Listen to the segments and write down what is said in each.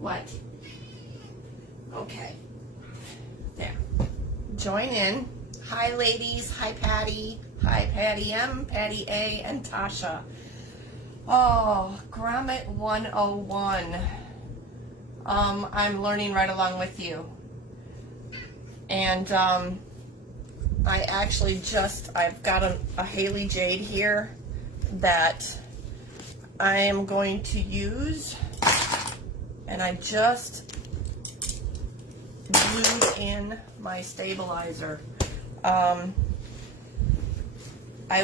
What? Okay. There. Join in. Hi, ladies. Hi, Patty. Hi, Patty M, Patty A, and Tasha. Oh, Grommet 101. I'm learning right along with you. And I actually I've got a HailieJade here that I am going to use, and I just glued in my stabilizer. I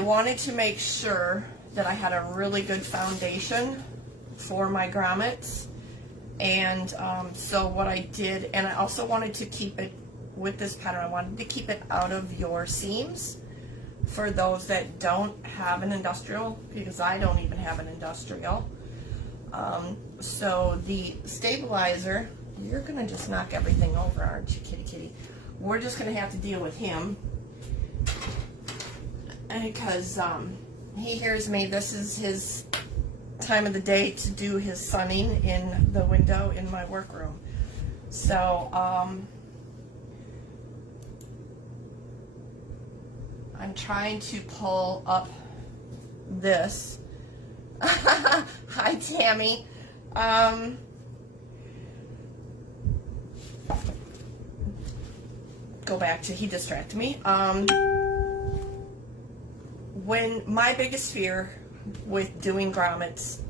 wanted to make sure that I had a really good foundation for my grommets, and so what I did, and I also wanted to keep it with this pattern, I wanted to keep it out of your seams for those that don't have an industrial, because I don't even have an industrial. So the stabilizer, you're gonna just knock everything over, aren't you, kitty kitty? We're just gonna have to deal with him, because he hears me. This is his time of the day to do his sunning in the window in my workroom. So I'm trying to pull up this. Hi, Tammy. Go back to, he distracted me. When my biggest fear with doing grommets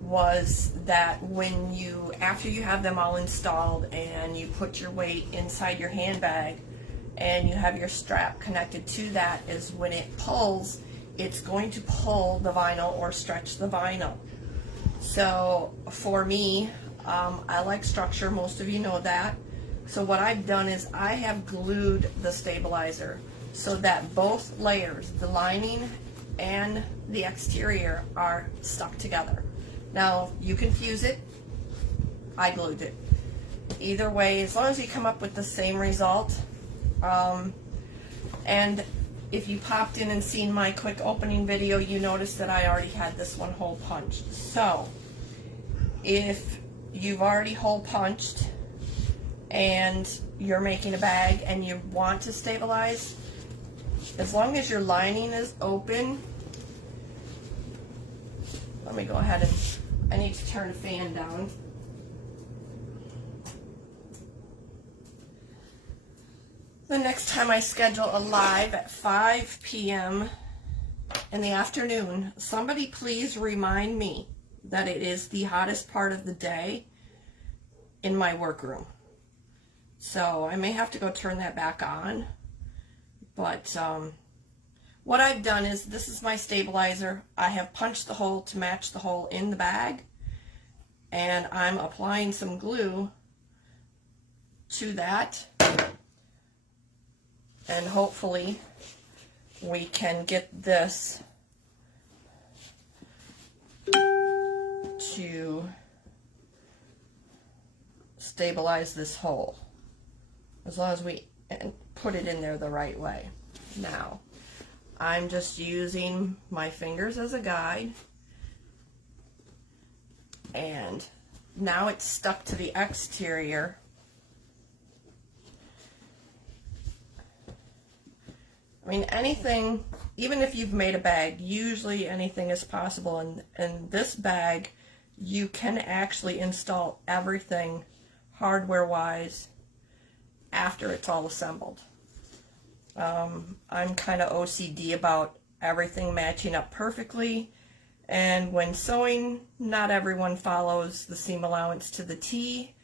was that when you, after you have them all installed and you put your weight inside your handbag and you have your strap connected to that, is when it pulls, it's going to pull the vinyl or stretch the vinyl. So for me, I like structure, most of you know that. So what I've done is I have glued the stabilizer so that both layers, the lining and the exterior, are stuck together. Now you can fuse it, I glued it. Either way, as long as you come up with the same result. And if you popped in and seen my quick opening video, you noticed that I already had this one hole punched. So if you've already hole punched and you're making a bag and you want to stabilize, as long as your lining is open, let me go ahead and, I need to turn the fan down. The next time I schedule a live at 5 p.m. in the afternoon, somebody please remind me that it is the hottest part of the day in my workroom. So I may have to go turn that back on. But what I've done is, this is my stabilizer. I have punched the hole to match the hole in the bag, and I'm applying some glue to that, and hopefully we can get this to stabilize this hole, as long as we put it in there the right way. Now, I'm just using my fingers as a guide, and now it's stuck to the exterior. I mean, anything, even if you've made a bag, usually anything is possible. And this bag, you can actually install everything hardware-wise after it's all assembled. I'm kind of OCD about everything matching up perfectly, and when sewing, not everyone follows the seam allowance to the T,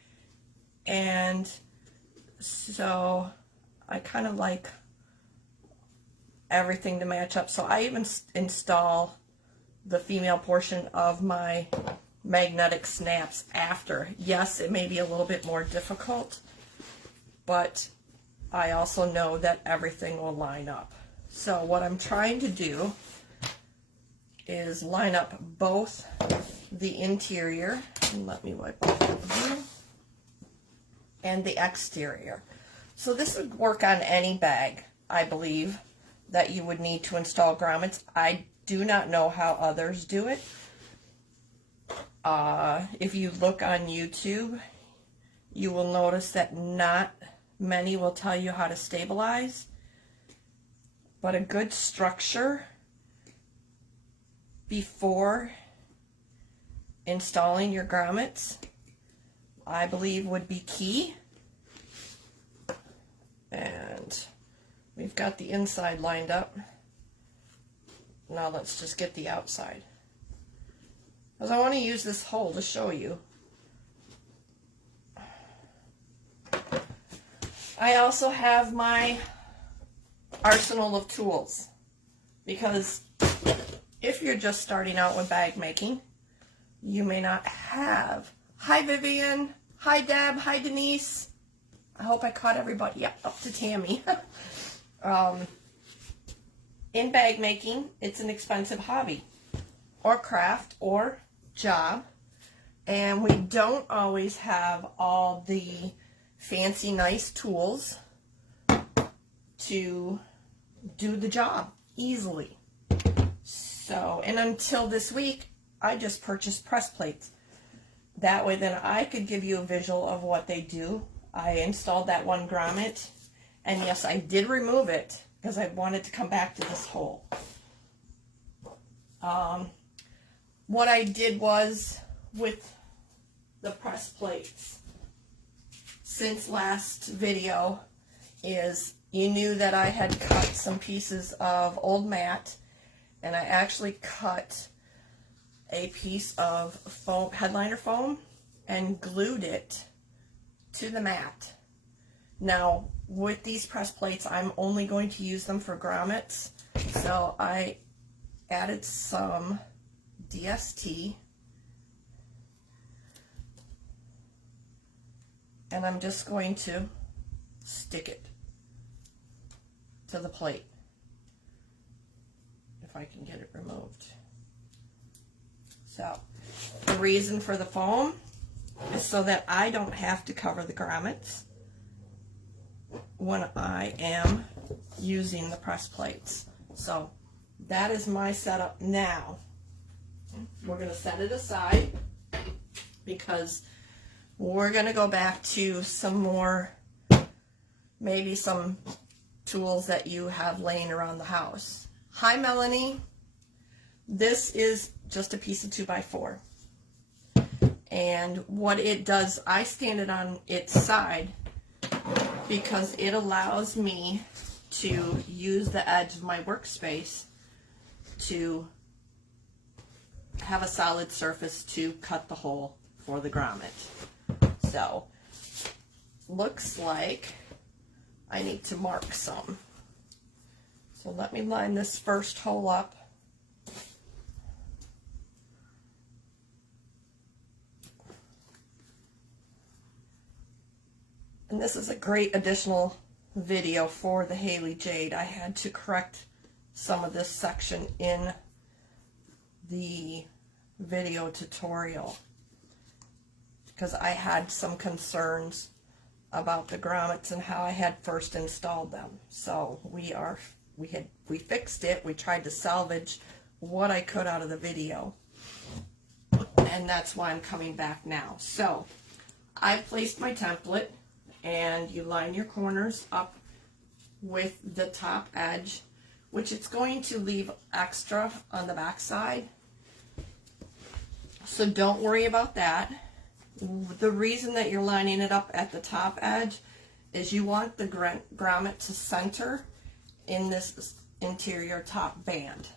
and so I kind of like everything to match up. So I even install the female portion of my magnetic snaps after. Yes, it may be a little bit more difficult, but I also know that everything will line up. So what I'm trying to do is line up both the interior, and let me wipe off the glue, and the exterior. So this would work on any bag, I believe, that you would need to install grommets. I do not know how others do it. If you look on YouTube, you will notice that not many will tell you how to stabilize, but a good structure before installing your grommets, I believe, would be key. And we've got the inside lined up. Now let's just get the outside, because I want to use this hole to show you. I also have my arsenal of tools, because if you're just starting out with bag making, you may not have. Hi Vivian, hi Deb, hi Denise. I hope I caught everybody. Yep, up to Tammy. In bag making, it's an expensive hobby or craft or job, and we don't always have all the fancy nice tools to do the job easily. So, and until this week, I just purchased press plates. That way then I could give you a visual of what they do. I installed that one grommet, and yes, I did remove it because I wanted to come back to this hole. What I did was, with the press plates, since last video, is you knew that I had cut some pieces of old mat, and I actually cut a piece of foam, headliner foam, and glued it to the mat. Now, with these press plates, I'm only going to use them for grommets, so I added some DST, and I'm just going to stick it to the plate, if I can get it removed. So, the reason for the foam is so that I don't have to cover the grommets when I am using the press plates. So, that is my setup now. We're going to set it aside because we're going to go back to some more, maybe some tools that you have laying around the house. Hi Melanie. This is just a piece of 2x4. And what it does, I stand it on its side because it allows me to use the edge of my workspace to have a solid surface to cut the hole for the grommet. So, looks like I need to mark some. So let me line this first hole up. And this is a great additional video for the HailieJade. I had to correct some of this section in the video tutorial because I had some concerns about the grommets and how I had first installed them. So we fixed it. We tried to salvage what I could out of the video, and that's why I'm coming back now. So I placed my template, and you line your corners up with the top edge, which it's going to leave extra on the back side. So don't worry about that. The reason that you're lining it up at the top edge is you want the grommet to center in this interior top band.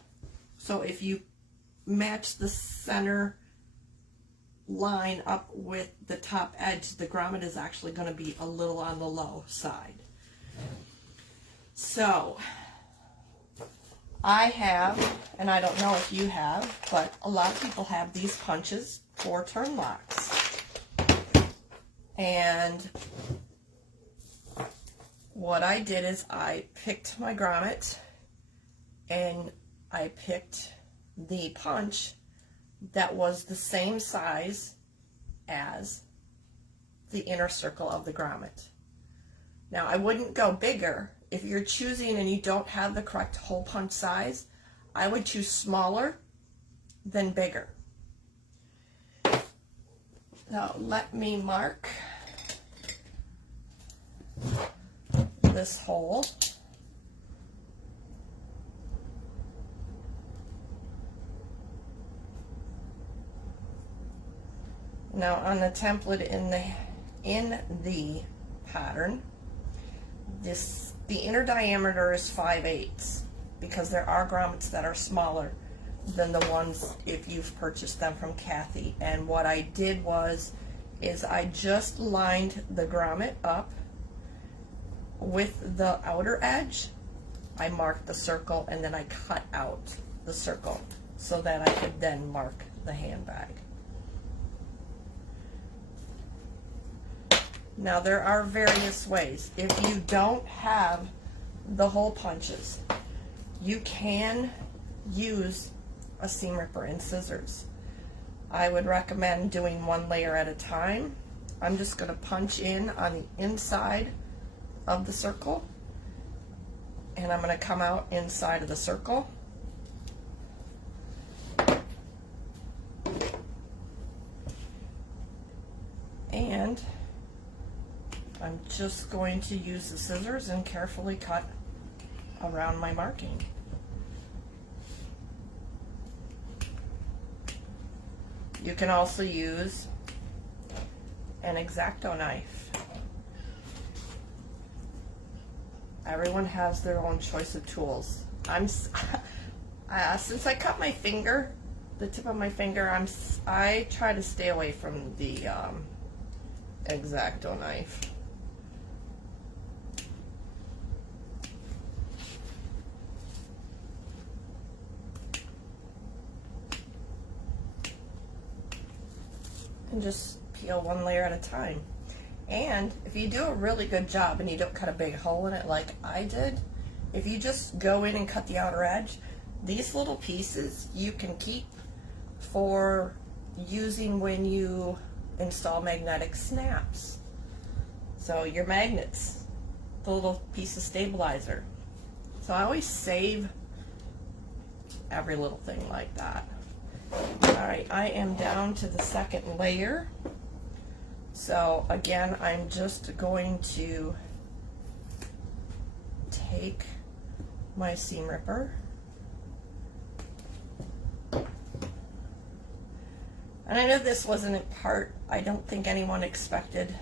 So if you match the center line up with the top edge, the grommet is actually going to be a little on the low side. So I have, and I don't know if you have, but a lot of people have these punches for turn locks. And what I did is I picked my grommet and I picked the punch that was the same size as the inner circle of the grommet. Now I wouldn't go bigger. If you're choosing and you don't have the correct hole punch size, I would choose smaller than bigger. Now let me mark this hole. Now on the template in the pattern, the inner diameter is 5/8 because there are grommets that are smaller than the ones if you've purchased them from Kathy. And what I did is I just lined the grommet up with the outer edge. I marked the circle and then I cut out the circle so that I could then mark the handbag. Now there are various ways. If you don't have the hole punches, you can use a seam ripper and scissors. I would recommend doing one layer at a time. I'm just going to punch in on the inside of the circle, and I'm going to come out inside of the circle. And I'm just going to use the scissors and carefully cut around my marking. You can also use an X-Acto knife. Everyone has their own choice of tools. Since I cut my finger, the tip of my finger, I try to stay away from the X-Acto knife. And just peel one layer at a time. And if you do a really good job and you don't cut a big hole in it like I did, if you just go in and cut the outer edge, these little pieces you can keep for using when you install magnetic snaps. So your magnets, the little piece of stabilizer. So I always save every little thing like that. Alright, I am down to the second layer. So again, I'm just going to take my seam ripper and I know this wasn't a part, I don't think anyone expected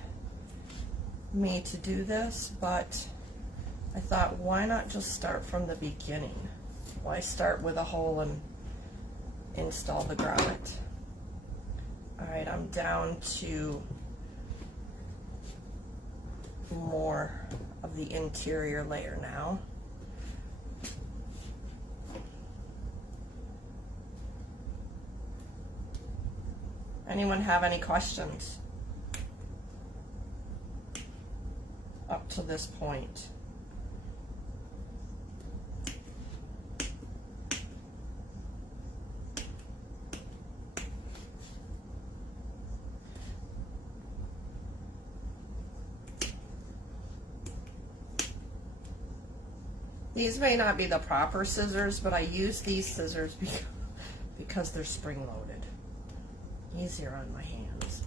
me to do this, but I thought, why not just start from the beginning? Why start with a hole and install the grommet? Alright, I'm down to more of the interior layer now. Anyone have any questions up to this point? These may not be the proper scissors, but I use these scissors because they're spring-loaded. Easier on my hands.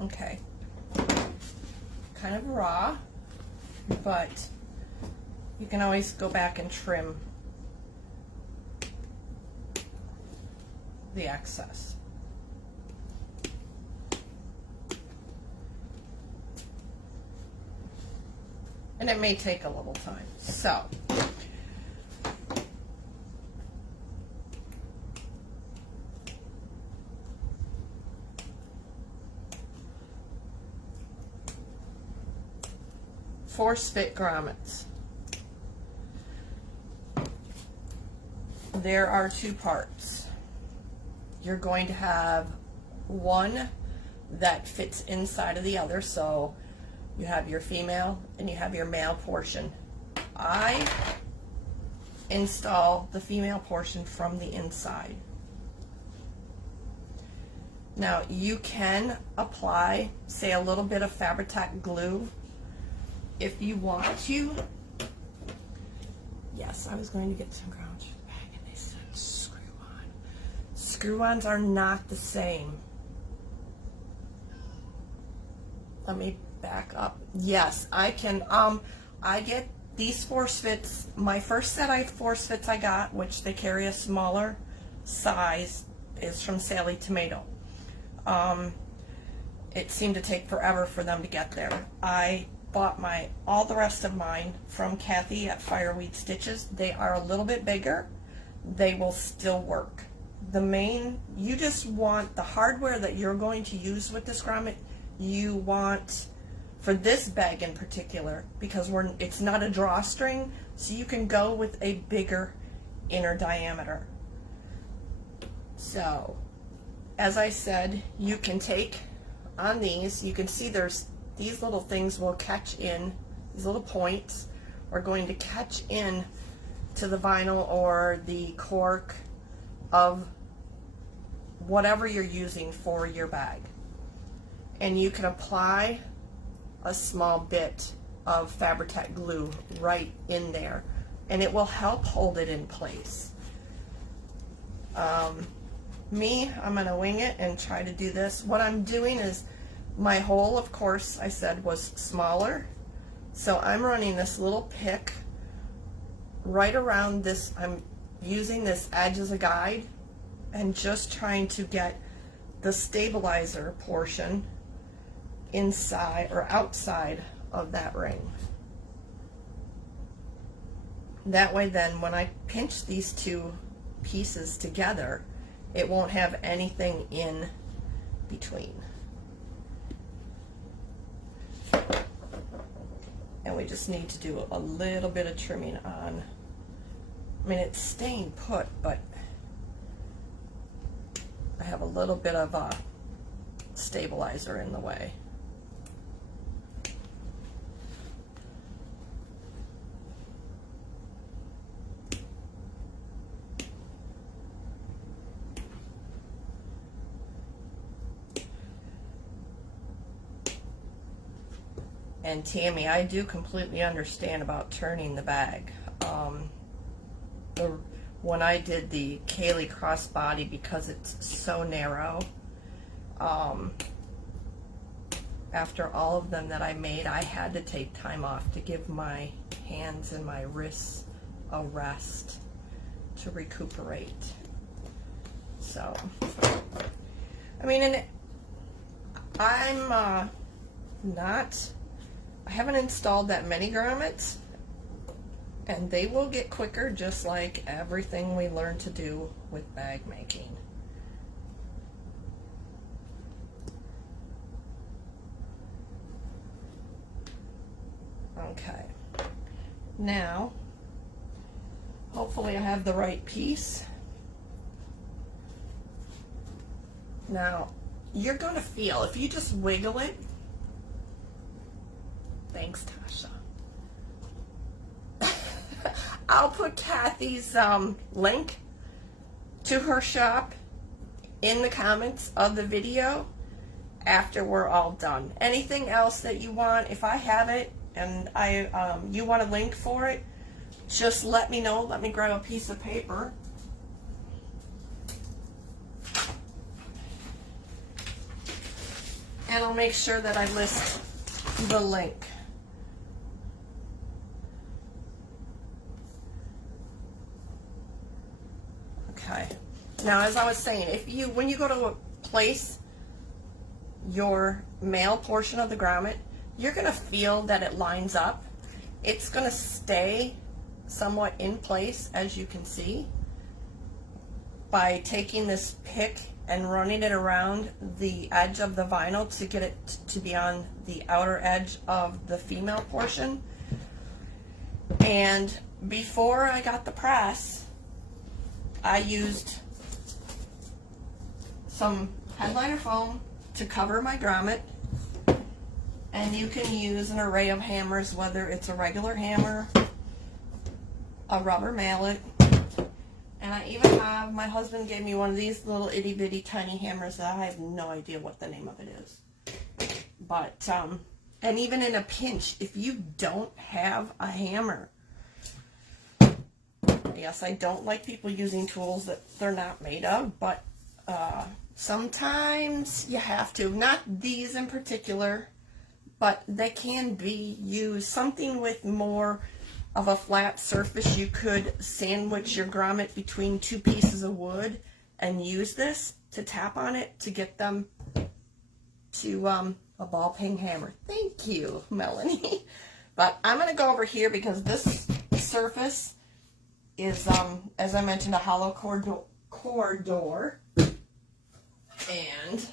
Okay, kind of raw, but you can always go back and trim the excess. And it may take a little time. So, force fit grommets. There are two parts. You're going to have one that fits inside of the other, so you have your female and you have your male portion. I install the female portion from the inside. Now you can apply, say, a little bit of Fabri-Tac glue if you want to. Yes, I was going to get some grounds for the bag and they said screw-on. Screw-ons are not the same. Let me back up. Yes, I can, I get these force fits. My first set of force fits I got, which they carry a smaller size, is from Sally Tomato. It seemed to take forever for them to get there. I bought all the rest of mine from Kathy at Fireweed Stitches. They are a little bit bigger. They will still work. You just want the hardware that you're going to use with this grommet. You want, for this bag in particular, because it's not a drawstring, so you can go with a bigger inner diameter. So, as I said, you can take on these, you can see there's these little things will catch in, these little points are going to catch in to the vinyl or the cork of whatever you're using for your bag. And you can apply a small bit of Fabri-Tac glue right in there, and it will help hold it in place. I'm going to wing it and try to do this. What I'm doing is, my hole, of course, I said was smaller, so I'm running this little pick right around this. I'm using this edge as a guide and just trying to get the stabilizer portion inside or outside of that ring. That way then when I pinch these two pieces together, it won't have anything in between. And we just need to do a little bit of trimming on. I mean, it's staying put, but I have a little bit of a stabilizer in the way. And Tammy, I do completely understand about turning the bag. When I did the Kaylee crossbody, because it's so narrow, after all of them that I made, I had to take time off to give my hands and my wrists a rest to recuperate. So, I mean, and I haven't installed that many grommets, and they will get quicker, just like everything we learn to do with bag making. Okay, now hopefully I have the right piece. Now you're going to feel, if you just wiggle it. Thanks, Tasha. I'll put Kathy's link to her shop in the comments of the video after we're all done. Anything else that you want, if I have it and you want a link for it, just let me know. Let me grab a piece of paper. And I'll make sure that I list the link. Okay. Now, as I was saying, when you go to place your male portion of the grommet, you're going to feel that it lines up. It's going to stay somewhat in place, as you can see, by taking this pick and running it around the edge of the vinyl to get it to be on the outer edge of the female portion. And before I got the press, I used some headliner foam to cover my grommet, and you can use an array of hammers, whether it's a regular hammer a rubber mallet, and I even have, my husband gave me one of these little itty bitty tiny hammers that I have no idea what the name of it is. But, and even in a pinch, if you don't have a hammer, yes, I don't like people using tools that they're not made of, but sometimes you have to. Not these in particular, but they can be used. Something with more of a flat surface, you could sandwich your grommet between two pieces of wood and use this to tap on it to get them to a ball peen hammer. Thank you, Melanie. But I'm going to go over here because this surface is, as I mentioned, a hollow core door, and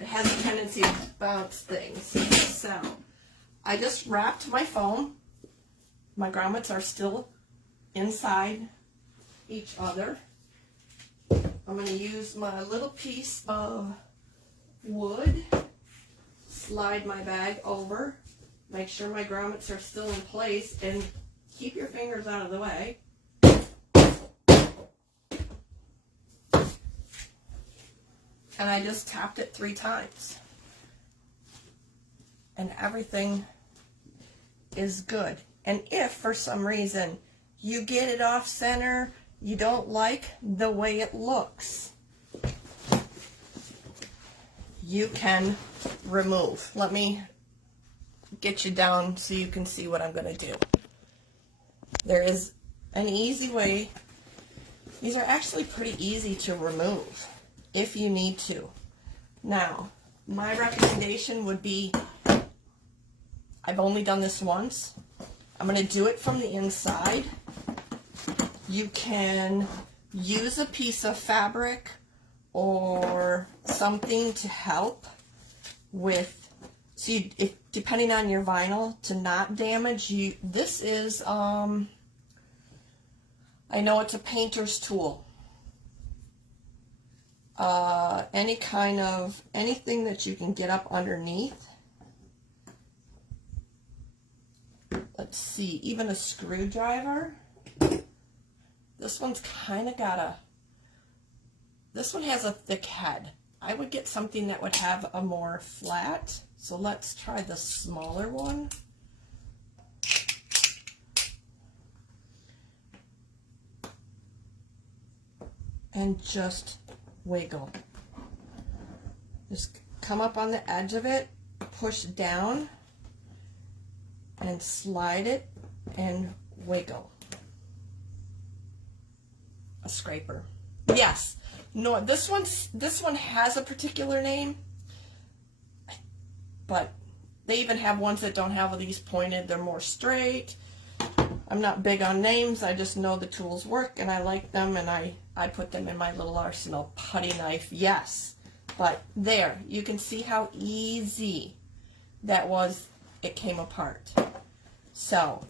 it has a tendency to bounce things. So I just wrapped my foam. My grommets are still inside each other. I'm going to use my little piece of wood, slide my bag over, make sure my grommets are still in place, and keep your fingers out of the way. And I just tapped it 3 times. And everything is good. And if for some reason you get it off center, you don't like the way it looks, you can remove. Let me get you down so you can see what I'm going to do. There is an easy way. These are actually pretty easy to remove if you need to. Now, my recommendation would be, I've only done this once. I'm going to do it from the inside. You can use a piece of fabric or something to help with, so you, depending on your vinyl, to not damage you. This is, I know it's a painter's tool. Any kind of, anything that you can get up underneath. Let's see, even a screwdriver. This one's kind of got a, this one has a thick head. I would get something that would have a more flat. So let's try the smaller one. And just wiggle. Just come up on the edge of it, push down, and slide it and wiggle. A scraper. Yes. No, this one has a particular name, but they even have ones that don't have these pointed. They're more straight. I'm not big on names. I just know the tools work and I like them, and I put them in my little arsenal. Putty knife, yes. But there, you can see how easy that was. It came apart. So,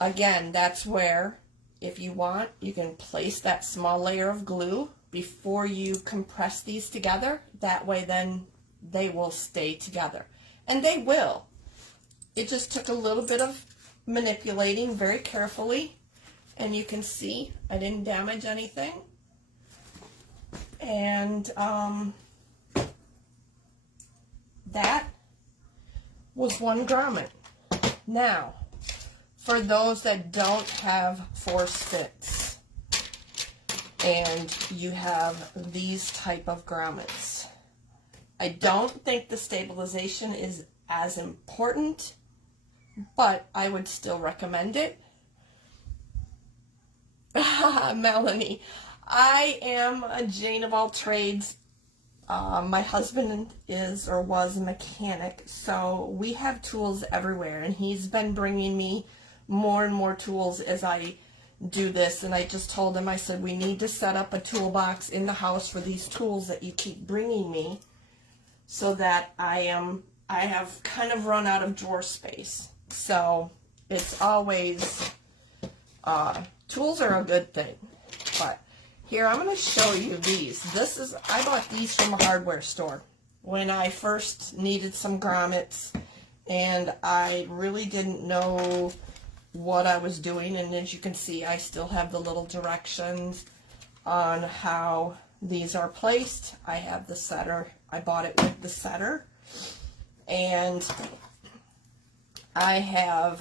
again, that's where, if you want, you can place that small layer of glue before you compress these together. That way then they will stay together. And they will. It just took a little bit of manipulating very carefully. And you can see I didn't damage anything. And that was one grommet. Now, for those that don't have force fits and you have these type of grommets, I don't think the stabilization is as important, but I would still recommend it. Melanie, I am a Jane of all trades. My husband is or was a mechanic, so we have tools everywhere, and he's been bringing me more and more tools as I do this. And I just told him, I said, we need to set up a toolbox in the house for these tools that you keep bringing me, so that I have kind of run out of drawer space. So it's always, tools are a good thing. But here, I'm going to show you these. I bought these from a hardware store when I first needed some grommets, and I really didn't know what I was doing, and as you can see, I still have the little directions on how these are placed. I have the setter. I bought it with the setter, and I have,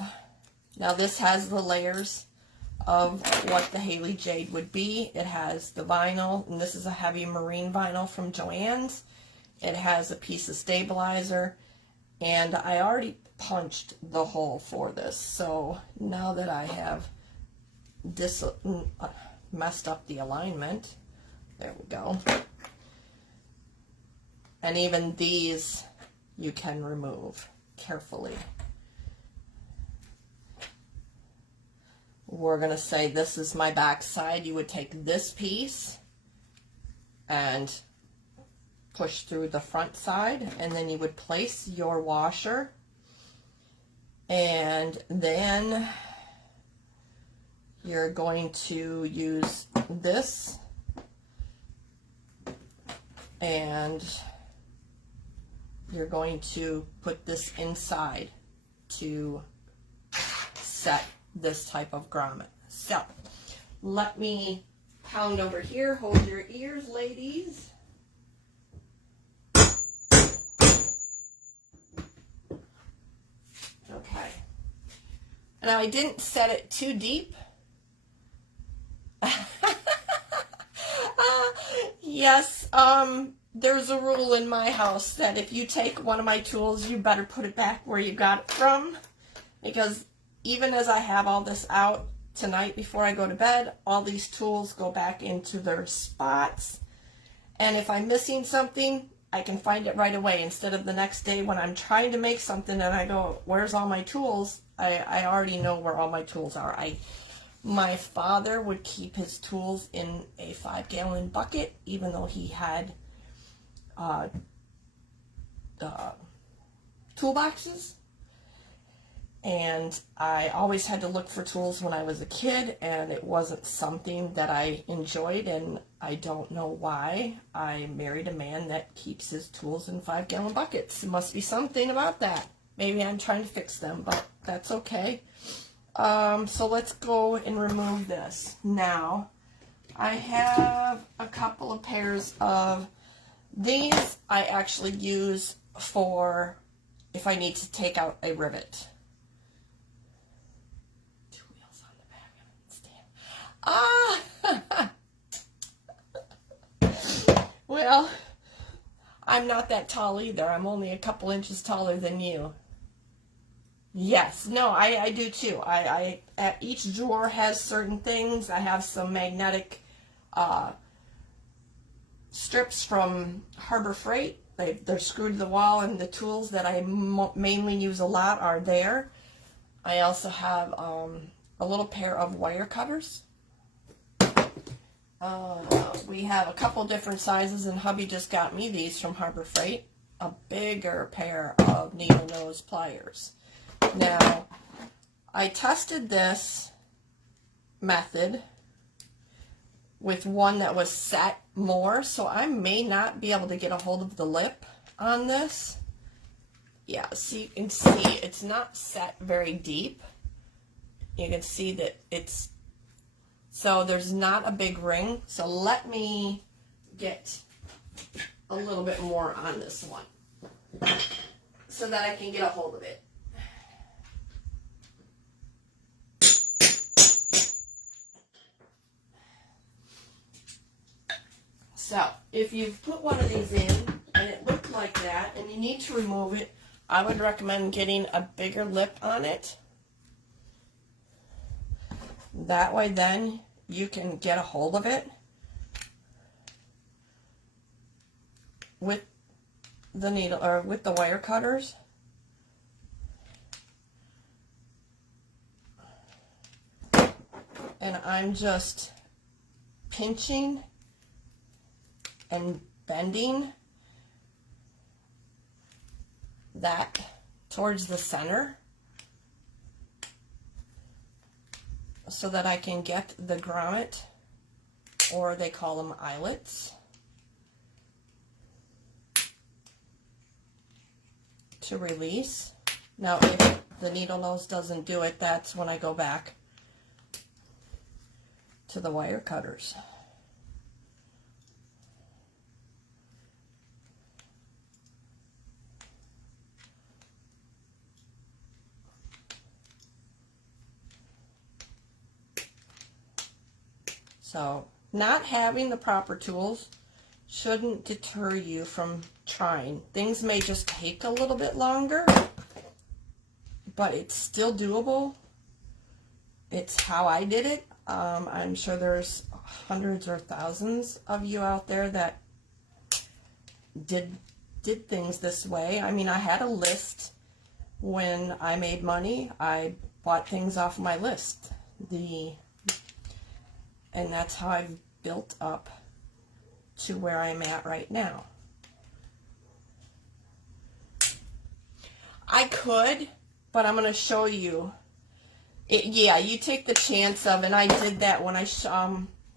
now this has the layers of what the HailieJade would be. It has the vinyl, and this is a heavy marine vinyl from Joann's. It has a piece of stabilizer, and I already punched the hole for this. So now that I have messed up the alignment, there we go. And even these you can remove carefully. We're going to say this is my back side. You would take this piece and push through the front side, and then you would place your washer, and then you're going to use this, and you're going to put this inside to set this type of grommet. So let me pound over here. Hold your ears, ladies. Okay. Now I didn't set it too deep. Yes, there's a rule in my house that if you take one of my tools, you better put it back where you got it from, because even as I have all this out tonight before I go to bed, all these tools go back into their spots, and if I'm missing something, I can find it right away, instead of the next day when I'm trying to make something and I go, where's all my tools? I already know where all my tools are. My father would keep his tools in a 5-gallon bucket, even though he had toolboxes. And I always had to look for tools when I was a kid, and it wasn't something that I enjoyed, and I don't know why I married a man that keeps his tools in 5-gallon buckets. There must be something about that. Maybe I'm trying to fix them, but that's okay. So let's go and remove this. Now, I have a couple of pairs of these. I actually use for if I need to take out a rivet. 2 wheels on the back. Ah! Well, I'm not that tall either. I'm only a couple inches taller than you. Yes, no, I do too. Each drawer has certain things. I have some magnetic strips from Harbor Freight. They're screwed to the wall, and the tools that I mainly use a lot are there. I also have a little pair of wire cutters. We have a couple different sizes, and hubby just got me these from Harbor Freight. A bigger pair of needle nose pliers. Now, I tested this method with one that was set more, so I may not be able to get a hold of the lip on this. Yeah, so you can see it's not set very deep. You can see that it's, so there's not a big ring. So let me get a little bit more on this one so that I can get a hold of it. So, if you've put one of these in and it looked like that and you need to remove it, I would recommend getting a bigger lip on it. That way then you can get a hold of it with the needle or with the wire cutters. And I'm just pinching and bending that towards the center so that I can get the grommet, or they call them eyelets, to release. Now, the needle nose doesn't do it, that's when I go back to the wire cutters. So not having the proper tools shouldn't deter you from trying. Things may just take a little bit longer, but it's still doable. It's how I did it. I'm sure there's hundreds or thousands of you out there that did things this way. I mean, I had a list when I made money. I bought things off my list. And that's how I've built up to where I'm at right now. I could, but I'm going to show you. Yeah, you take the chance of, and I did that when I,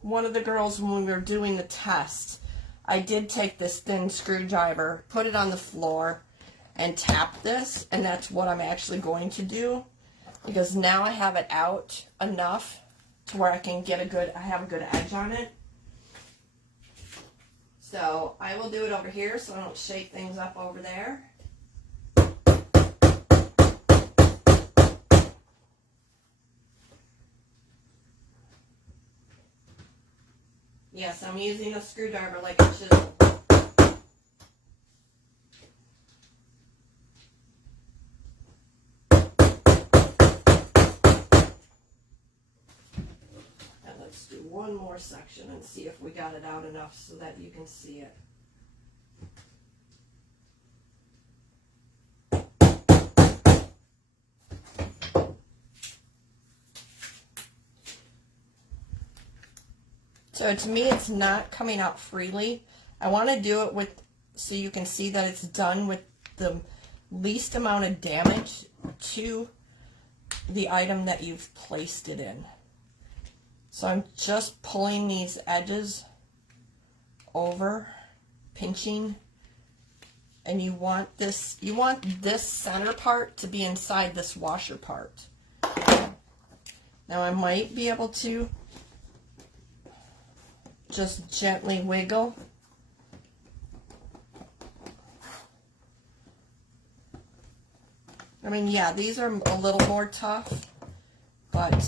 one of the girls, when we were doing the test, I did take this thin screwdriver, put it on the floor, and tap this, and that's what I'm actually going to do, because now I have it out enough to where I can get I have a good edge on it. So I will do it over here so I don't shake things up over there. Yes, I'm using a screwdriver like a chisel. Let's do one more section and see if we got it out enough so that you can see it. So to me, it's not coming out freely. I want to do it so you can see that it's done with the least amount of damage to the item that you've placed it in. So I'm just pulling these edges over, pinching, and you want this center part to be inside this washer part. Now I might be able to just gently wiggle. I mean, yeah, these are a little more tough, but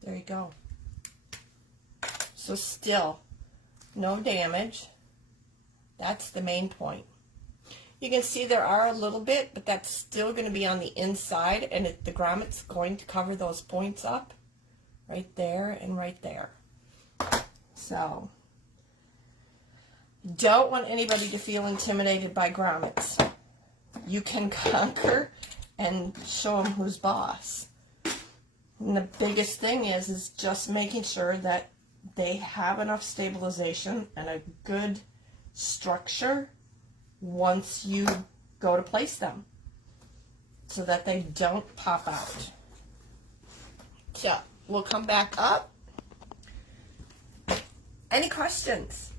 there you go. So still, no damage. That's the main point. You can see there are a little bit, but that's still going to be on the inside, and the grommet's going to cover those points up right there and right there. So, don't want anybody to feel intimidated by grommets. You can conquer and show them who's boss. And the biggest thing is just making sure that they have enough stabilization and a good structure once you go to place them, so that they don't pop out. So we'll come back up. Any questions?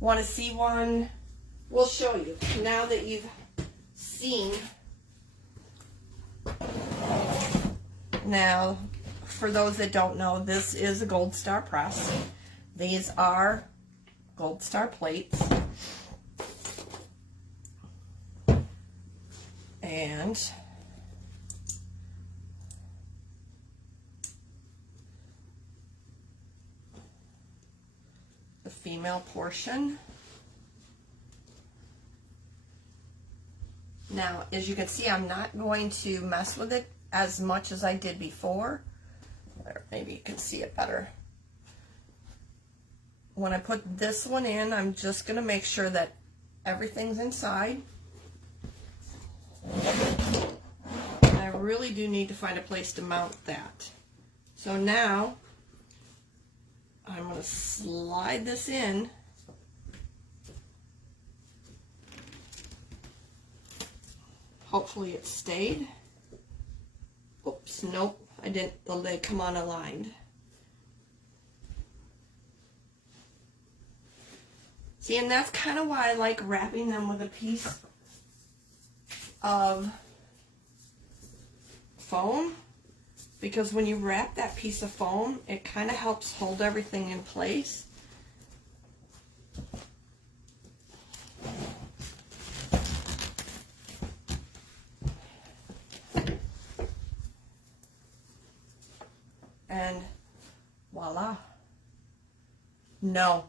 Want to see one? We'll show you now that you've seen. Now, for those that don't know, this is a Gold Star press. These are Gold Star plates. And the female portion. Now, as you can see, I'm not going to mess with it as much as I did before. Or maybe you can see it better. When I put this one in, I'm just going to make sure that everything's inside. And I really do need to find a place to mount that. So now, I'm going to slide this in. Hopefully it stayed. Oops, nope, I didn't, the leg come unaligned. See, and that's kind of why I like wrapping them with a piece of foam, because when you wrap that piece of foam, it kind of helps hold everything in place. And voila. No.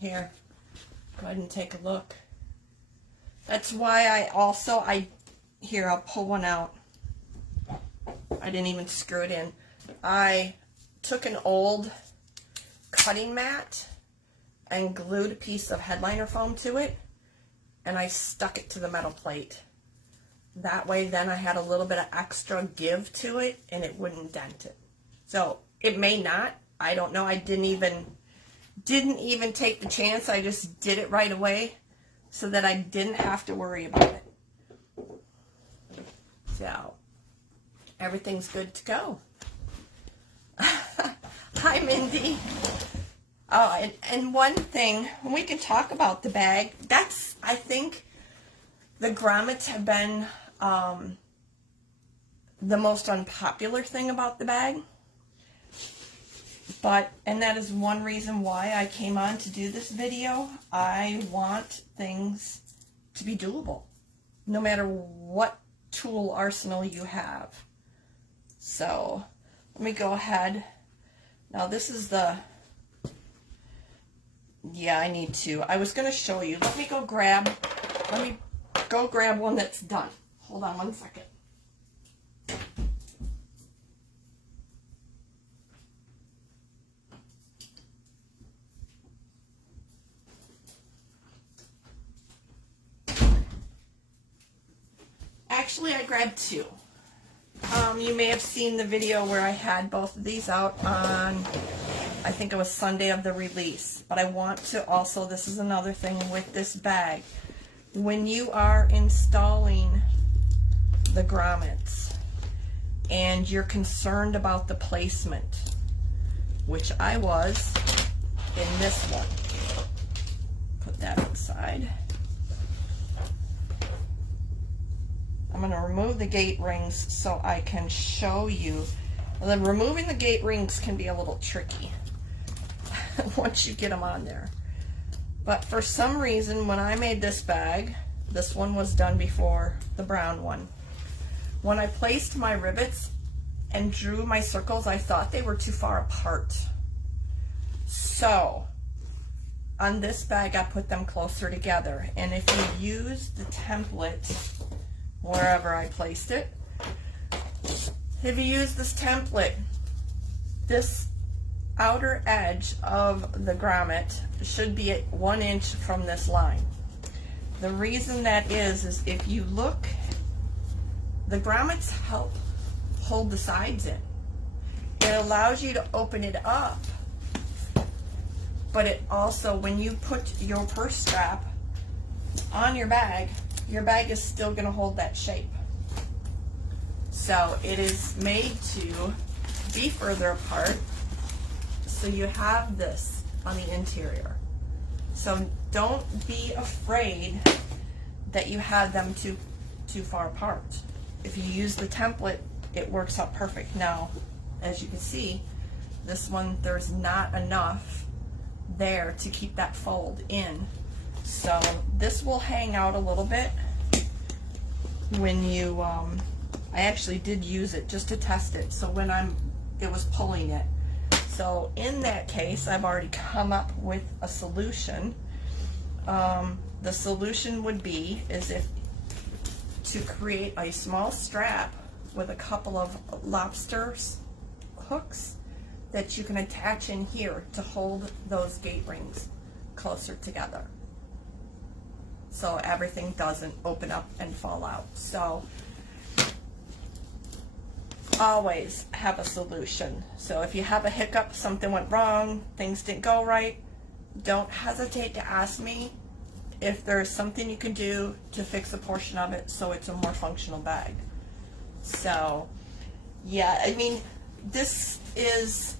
Here. Go ahead and take a look. That's why here, I'll pull one out. I didn't even screw it in. I took an old cutting mat and glued a piece of headliner foam to it, and I stuck it to the metal plate. That way then I had a little bit of extra give to it and it wouldn't dent it. So it may not, I don't know. I didn't even take the chance. I just did it right away so that I didn't have to worry about it. So everything's good to go. Hi, Mindy. Oh, and one thing, we can talk about the bag. I think the grommets have been the most unpopular thing about the bag. And that is one reason why I came on to do this video. I want things to be doable, no matter what tool arsenal you have. So let me go ahead. Now this is yeah, I need to. I was going to show you. Let me go grab one that's done. Hold on one second. Actually, I grabbed two. You may have seen the video where I had both of these out on, I think it was Sunday of the release. But I want to also, this is another thing with this bag. When you are installing the grommets and you're concerned about the placement, which I was in this one. Put that inside. I'm going to remove the gate rings so I can show you. Well, then removing the gate rings can be a little tricky once you get them on there. But for some reason, when I made this bag, this one was done before the brown one. When I placed my rivets and drew my circles, I thought they were too far apart. So on this bag, I put them closer together. And if you use the template wherever I placed it, if you use this template, this outer edge of the grommet should be at 1 inch from this line. The reason that is if you look, the grommets help hold the sides in. It allows you to open it up, but it also, when you put your purse strap on your bag is still going to hold that shape. So it is made to be further apart, so you have this on the interior. So don't be afraid that you have them too far apart. If you use the template, it works out perfect. Now, as you can see, this one, there's not enough there to keep that fold in. So this will hang out a little bit when you, I actually did use it just to test it. So when it was pulling it. So in that case, I've already come up with a solution. The solution would be to create a small strap with a couple of lobster hooks that you can attach in here to hold those gate rings closer together, so everything doesn't open up and fall out. So always have a solution. So if you have a hiccup, something went wrong, things didn't go right, don't hesitate to ask me if there's something you can do to fix a portion of it so it's a more functional bag. So yeah, I mean, this is,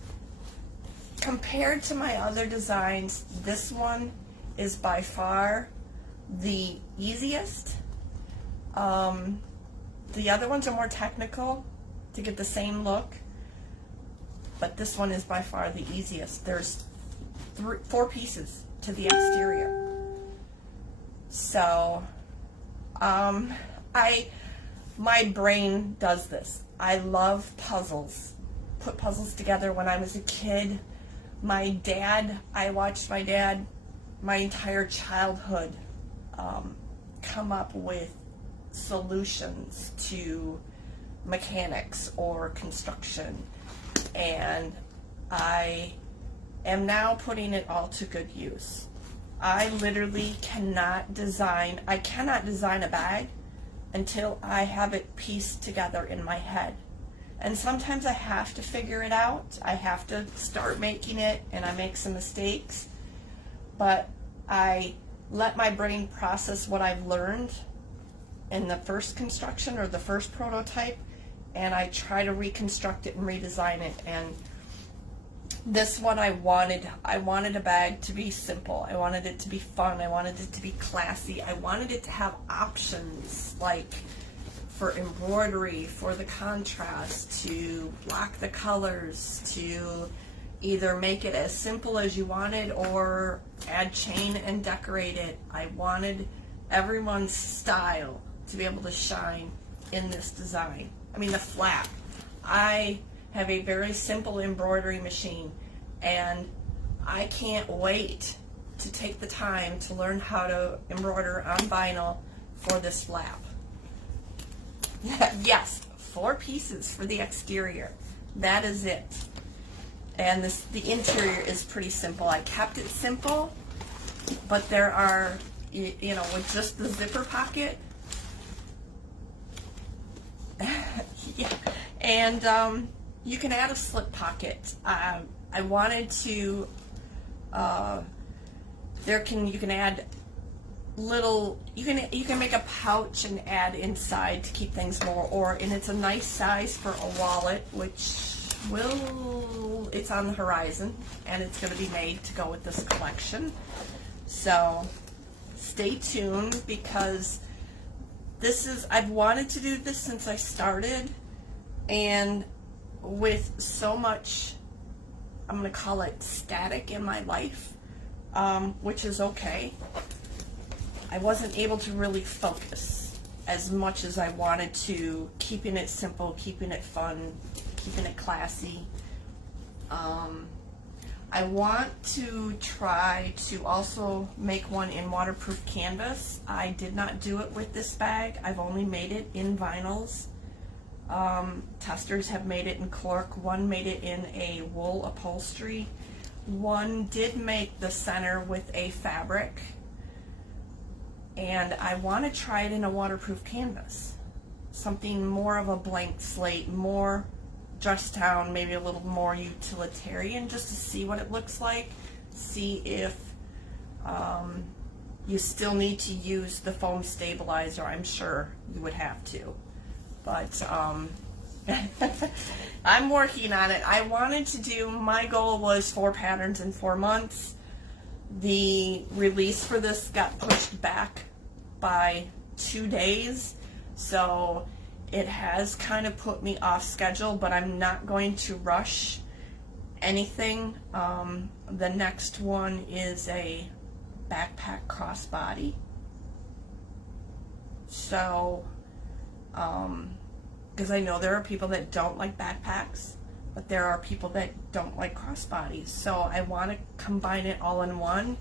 compared to my other designs, this one is by far the easiest. The other ones are more technical to get the same look, but this one is by far the easiest. There's 4 pieces to the exterior. So, my brain does this. I love puzzles. Put puzzles together when I was a kid. I watched my dad my entire childhood come up with solutions to mechanics or construction, and I am now putting it all to good use. I literally cannot design a bag until I have it pieced together in my head. And sometimes I have to figure it out. I have to start making it, and I make some mistakes. But I let my brain process what I've learned in the first construction or the first prototype, and I try to reconstruct it and redesign it. And this one I wanted a bag to be simple. I wanted it to be fun. I wanted it to be classy. I wanted it to have options like for embroidery, for the contrast, to block the colors, to either make it as simple as you wanted or add chain and decorate it. I wanted everyone's style to be able to shine in this design. I mean, the flap. I have a very simple embroidery machine, and I can't wait to take the time to learn how to embroider on vinyl for this flap. Yes, 4 pieces for the exterior. That is it. And the interior is pretty simple. I kept it simple, but there are, you know, with just the zipper pocket. Yeah. And you can add a slip pocket. I wanted to, you can add little, you can make a pouch and add inside to keep things more, and it's a nice size for a wallet, which it's on the horizon, and it's going to be made to go with this collection. So stay tuned, because I've wanted to do this since I started, and with so much, I'm going to call it static in my life, which is okay, I wasn't able to really focus as much as I wanted to, keeping it simple, keeping it fun, keeping it classy. I want to try to also make one in waterproof canvas. I did not do it with this bag. I've only made it in vinyls. Testers have made it in cork. One made it in a wool upholstery. One did make the center with a fabric. And I want to try it in a waterproof canvas. Something more of a blank slate, more dressed down, maybe a little more utilitarian, just to see what it looks like. See if you still need to use the foam stabilizer. I'm sure you would have to. But I'm working on it. I wanted to do, my goal was 4 patterns in 4 months. The release for this got pushed back by 2 days, so it has kind of put me off schedule, but I'm not going to rush anything. The next one is a backpack crossbody. So, because I know there are people that don't like backpacks, but there are people that don't like crossbodies. So I want to combine it all in one.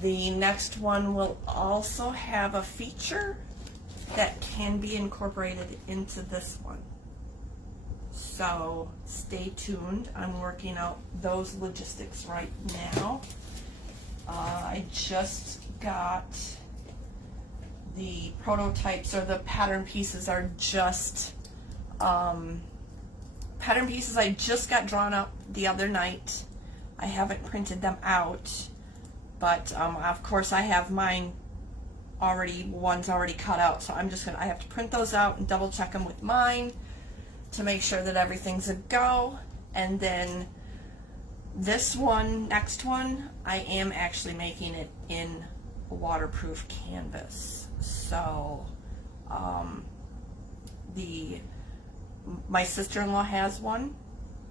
The next one will also have a feature that can be incorporated into this one. So stay tuned. I'm working out those logistics right now. I just got the prototypes, or the pattern pieces are just pattern pieces I just got drawn up the other night. I haven't printed them out, but of course I have mine already, one's already cut out, so I have to print those out and double check them with mine to make sure that everything's a go, and then This one, next one, I am actually making it in waterproof canvas. So my sister-in-law has one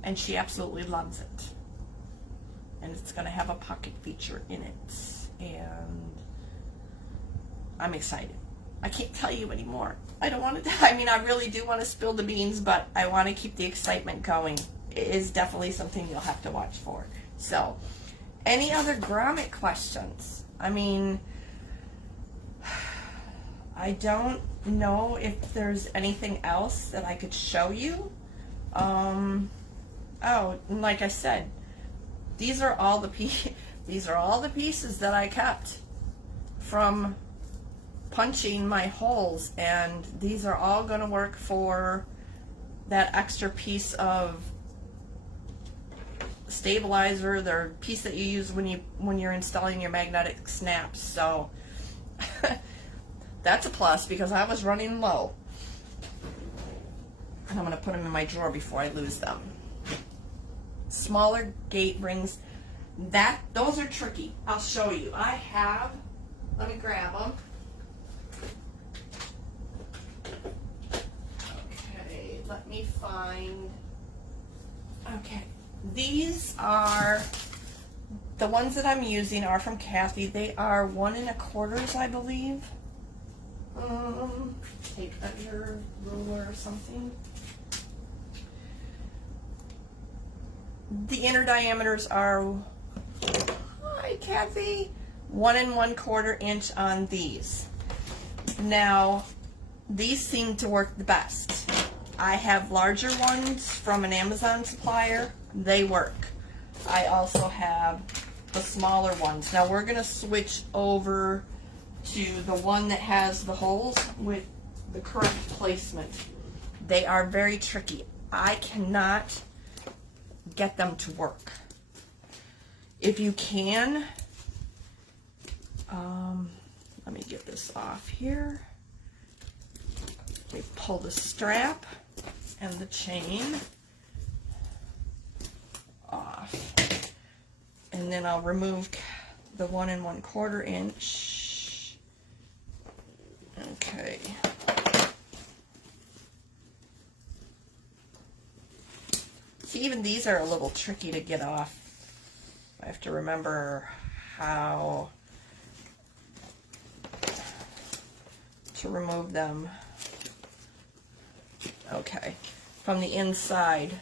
and she absolutely loves it, and it's going to have a pocket feature in it, and I'm excited. I can't tell you anymore. I don't want to, I mean, I really do want to spill the beans, but I want to keep the excitement going. It is definitely something you'll have to watch for. So, any other grommet questions? I mean, I don't know if there's anything else that I could show you. Oh, and like I said, these are all the pieces that I kept from punching my holes, and these are all going to work for that extra piece of stabilizer, the piece that you use when you're installing your magnetic snaps. So that's a plus because I was running low. And I'm going to put them in my drawer before I lose them. Smaller gate rings, those are tricky. I'll show you. Let me grab them. Okay, let me find. Okay, these are the ones that I'm using are from Kathy. They are 1 1/4, I believe. Take your ruler or something. The inner diameters are, hi Kathy, 1 1/4 inch on these. Now, these seem to work the best. I have larger ones from an Amazon supplier. They work. I also have the smaller ones. Now we're going to switch over to the one that has the holes with the correct placement. They are very tricky. I cannot get them to work. If you can, let me get this off here. Let me pull the strap and the chain off, and then I'll remove the 1 1/4 inch. Okay. See, even these are a little tricky to get off. I have to remember how to remove them. Okay, from the inside,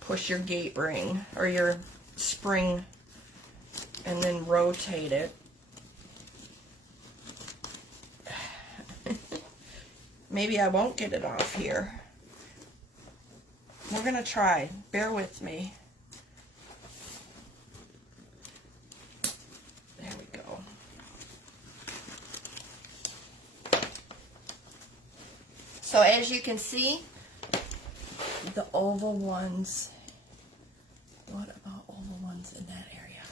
push your gate ring or your spring and then rotate it. Maybe I won't get it off here. We're gonna try. Bear with me. There we go. So as you can see, the oval ones. What about oval ones in that area?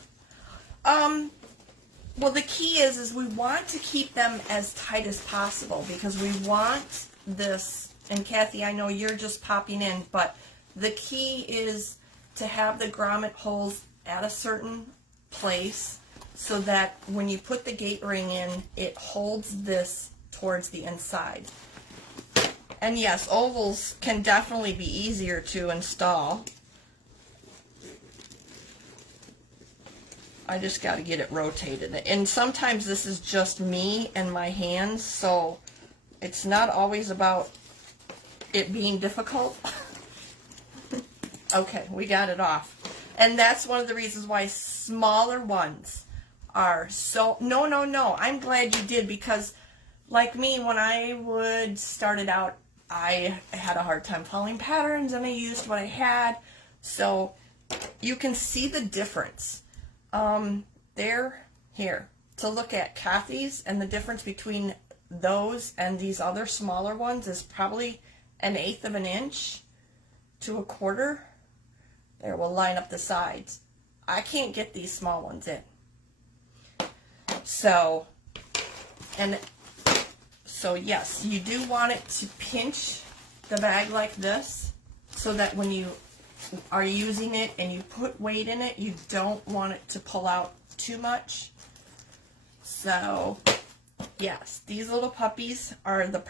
Well, the key is we want to keep them as tight as possible because we want this, and Kathy, I know you're just popping in, but the key is to have the grommet holes at a certain place so that when you put the gate ring in, it holds this towards the inside. And yes, ovals can definitely be easier to install. I just got to get it rotated. And sometimes this is just me and my hands, so it's not always about it being difficult. Okay, we got it off. And that's one of the reasons why smaller ones are so... No, I'm glad you did, because like me, when I would start it out, I had a hard time following patterns and I used what I had. So you can see the difference. Here to look at Kathy's, and the difference between those and these other smaller ones is probably 1/8 of an inch to 1/4. There, we'll line up the sides. I can't get these small ones in. So yes, you do want it to pinch the bag like this so that when you are using it and you put weight in it, you don't want it to pull out too much. So yes, these little puppies are the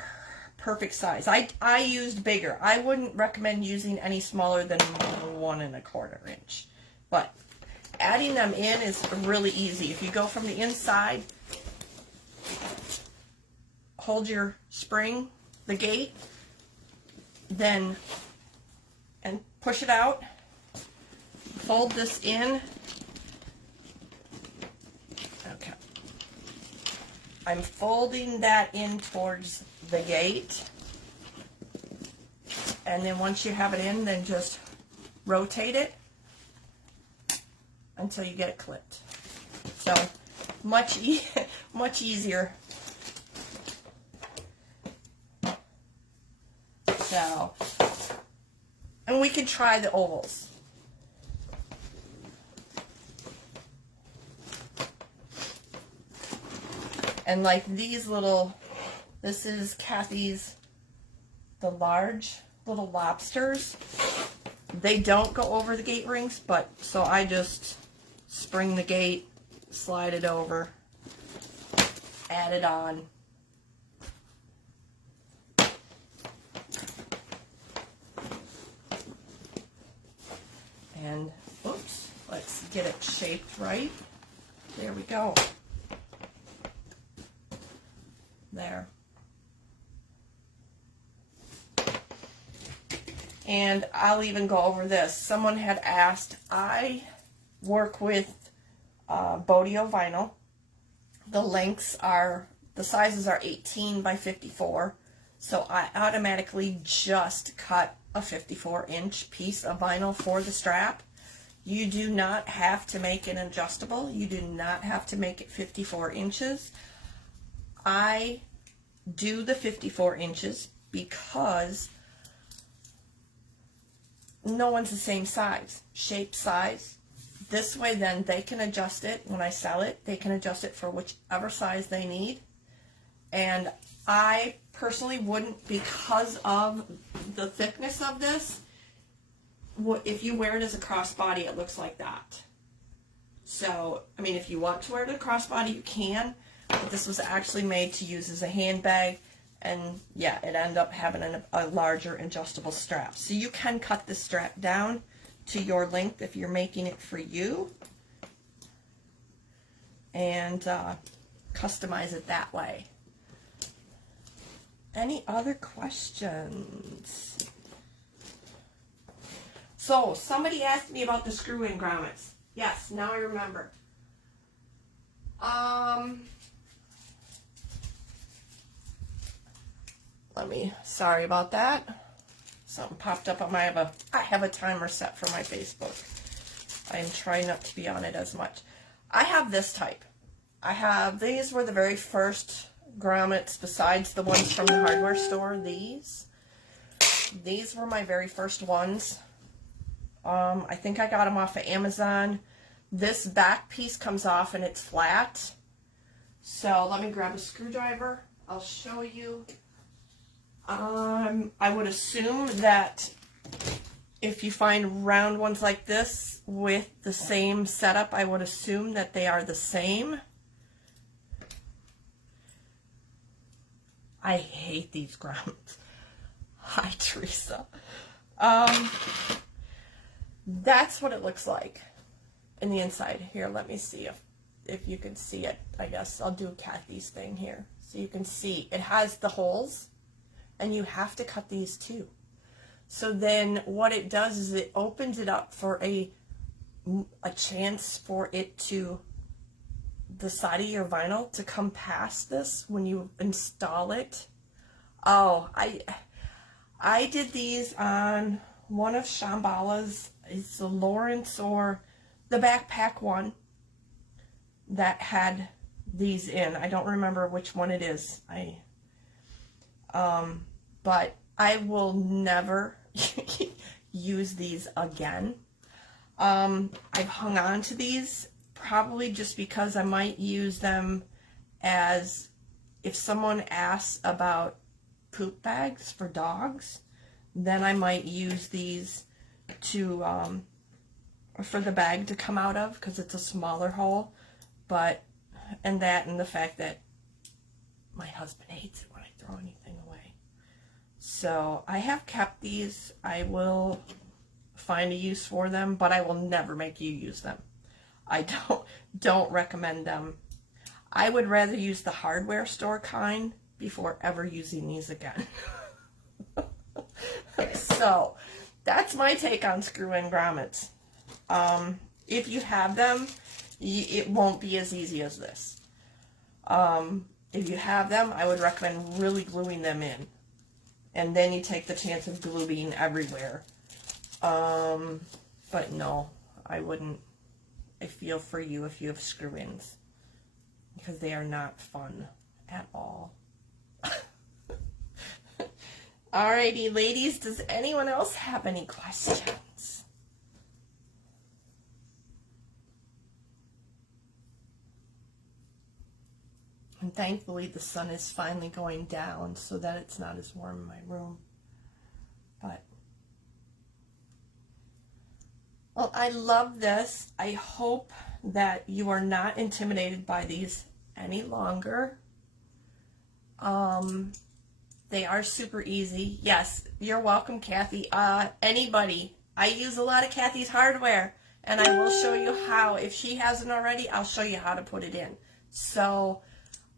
perfect size. I used bigger. I wouldn't recommend using any smaller than 1 1/4 inch. But adding them in is really easy. If you go from the inside, hold your spring, the gate, then and push it out, fold this in. Okay. I'm folding that in towards the gate. And then once you have it in, then just rotate it until you get it clipped. So much easier. So, and we can try the ovals. And like these little, this is Kathy's, the large little lobsters. They don't go over the gate rings, but so I just spring the gate, slide it over, add it on. And oops, let's get it shaped right. There we go. There. And I'll even go over this. Someone had asked, I work with Bodio vinyl. The lengths are, the sizes are 18 by 54. So I automatically just cut a 54-inch piece of vinyl for the strap. You do not have to make it adjustable. You do not have to make it 54 inches. I do the 54 inches because no one's the same size, shape, size. This way then they can adjust it when I sell it. They can adjust it for whichever size they need. And I personally wouldn't, because of the thickness of this, if you wear it as a crossbody, it looks like that. So, I mean, if you want to wear it as a crossbody, you can. But this was actually made to use as a handbag, and yeah, it ended up having a larger adjustable strap. So you can cut the strap down to your length if you're making it for you, and customize it that way. Any other questions? So somebody asked me about the screw-in grommets. Yes, now I remember. Sorry about that. Something popped up on my, I have a timer set for my Facebook. I'm trying not to be on it as much. I have this type. These were the very first grommets besides the ones from the hardware store. These were my very first ones. I think I got them off of Amazon. This back piece comes off and it's flat. So let me grab a screwdriver. I'll show you. I would assume that if you find round ones like this with the same setup, I would assume that they are the same. I hate these grommets. Hi, Teresa. That's what it looks like in the inside. Here, let me see if you can see it. I guess I'll do Kathy's thing here so you can see. It has the holes, and you have to cut these too. So then what it does is it opens it up for a chance for it to, the side of your vinyl to come past this when you install it. Oh, I did these on one of Shambhala's. It's the Lawrence or the backpack one that had these in. I don't remember which one it is. But I will never use these again. I've hung on to these probably just because I might use them as, if someone asks about poop bags for dogs, then I might use these to for the bag to come out of, because it's a smaller hole. But and the fact that my husband hates it when I throw anything away. So I have kept these. I will find a use for them, but I will never make you use them. I don't recommend them. I would rather use the hardware store kind before ever using these again. So that's my take on screw-in grommets. If you have them, it won't be as easy as this. If you have them, I would recommend really gluing them in, and then you take the chance of glue being everywhere. But no, I wouldn't. I feel for you if you have screw-ins, because they are not fun at all. Alrighty, ladies, does anyone else have any questions? And thankfully the sun is finally going down so that it's not as warm in my room. But, well, I love this. I hope that you are not intimidated by these any longer. They are super easy. Yes, you're welcome, Kathy. Anybody. I use a lot of Kathy's hardware, and I will show you how. If she hasn't already, I'll show you how to put it in. So,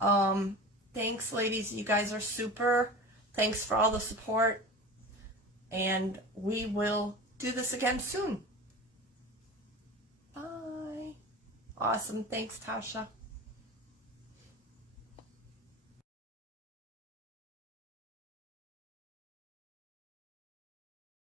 thanks, ladies. You guys are super. Thanks for all the support, and we will do this again soon. Bye. Awesome. Thanks, Tasha.